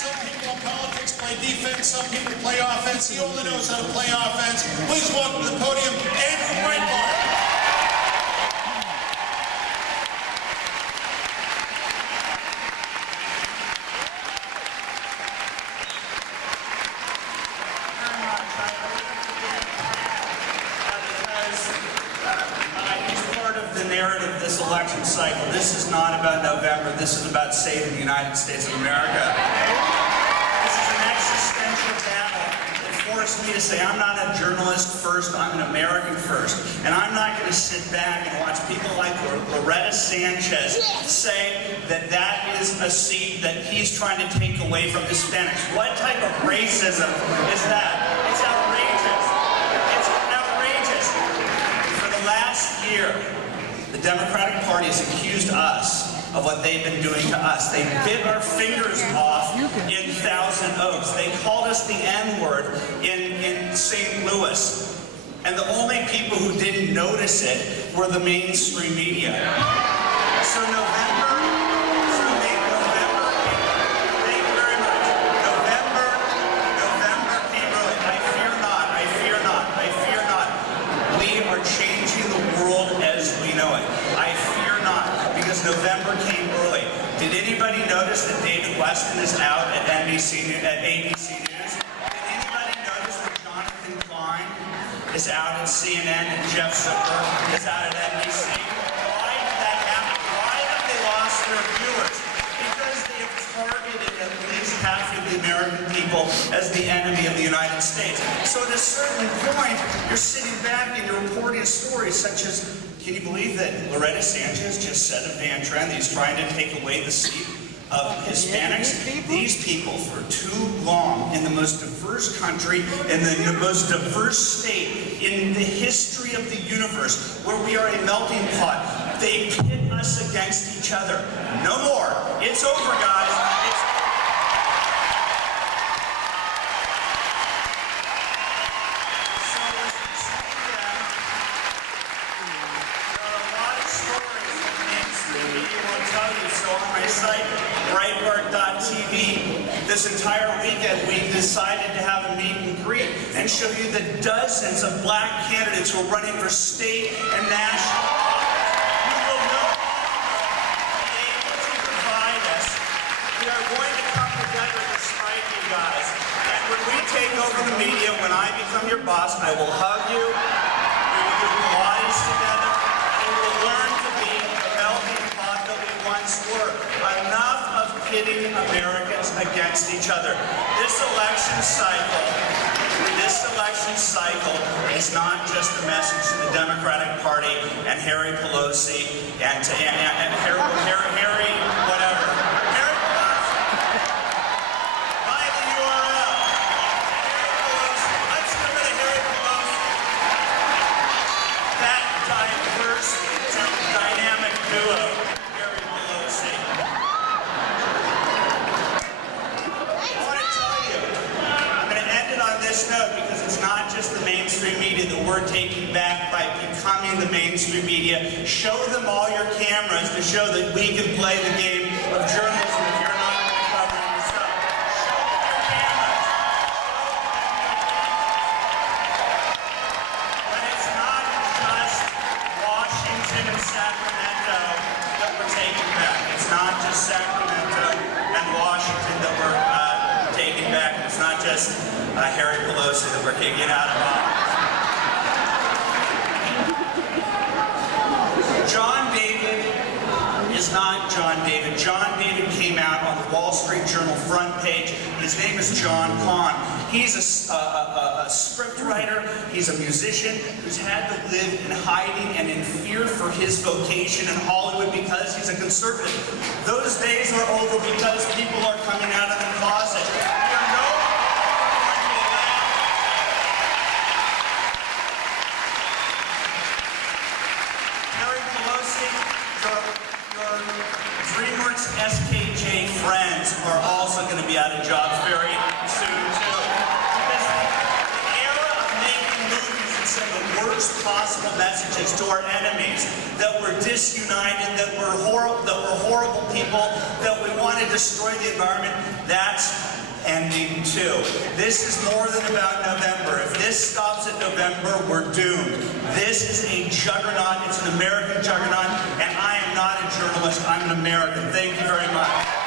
Some people in politics play defense, some people play offense. He only knows how to play offense. Please welcome to the podium, Andrew Breitbart. Narrative this election cycle. This is not about November. This is about saving the United States of America. This is an existential battle that forced me to say I'm not a journalist first, I'm an American first. And I'm not going to sit back and watch people like Loretta Sanchez say that that is a seat that he's trying to take away from Hispanics. What type of racism is that? It's outrageous. It's outrageous. For the last year, the Democratic Party has accused us of what they've been doing to us. They bit our fingers off in Thousand Oaks. They called us the N-word in St. Louis. And the only people who didn't notice it were the mainstream media. So November, thank you very much. November came early. I fear not. We are changing the world as we know it. I fear not, because November came early. Did anybody notice that David Weston is out at ABC News? Did anybody notice that Jonathan Klein is out at CNN and Jeff Zucker is out at NBC? Why did that happen? Why have they lost their viewers? Because they have targeted at least half of the American people as the enemy of the United States. So at a certain point, you're sitting back and you're reporting stories such as, can you believe that Loretta Sanchez just said of Van Tren that he's trying to take away the seat of Hispanics? These people, for too long, in the most diverse country, in the most diverse state in the history of the universe, where we are a melting pot, they pit us against each other. No more. It's over, guys. It's site, Breitbart.tv. This entire weekend, we decided to have a meet and greet and show you the dozens of black candidates who are running for state and national office. You will no longer be able to divide us. We are going to come together despite you guys. And when we take over the media, when I become your boss, I will hug you. We will do lives together. And we will learn to be the melting pot that we once were. Enough of pitting Americans against each other. This election cycle is not just a message to the Democratic Party and Harry Pelosi and Harry whatever. Harry Pelosi. By the URL. Harry Pelosi. Let's remember to Harry Pelosi. That diverse, dynamic duo. Note, because it's not just the mainstream media that we're taking back by becoming the mainstream media. Show them all your cameras to show that we can play the game of journalism if you're not going to cover it yourself. Show them your cameras. But it's not just Washington and Sacramento that we're taking back. It's not just Sacramento and Washington that we're taking back. It's not just Harry Pelosi that we're kicking out of office. John David is not John David. John David came out on the Wall Street Journal front page. His name is John Kahn. He's a script writer. He's a musician who's had to live in hiding and in fear for his vocation in Hollywood because he's a conservative. Those days are over because people are coming out of the closet. DreamWorks SKJ friends are also going to be out of jobs very soon, too. Because the era of making movies that send the worst possible messages to our enemies, that we're disunited, that we're horrible people, that we want to destroy the environment, that's ending too. This is more than about November. If this stops at November, we're doomed. This is a juggernaut. It's an American juggernaut, and I am not a journalist. I'm an American. Thank you very much.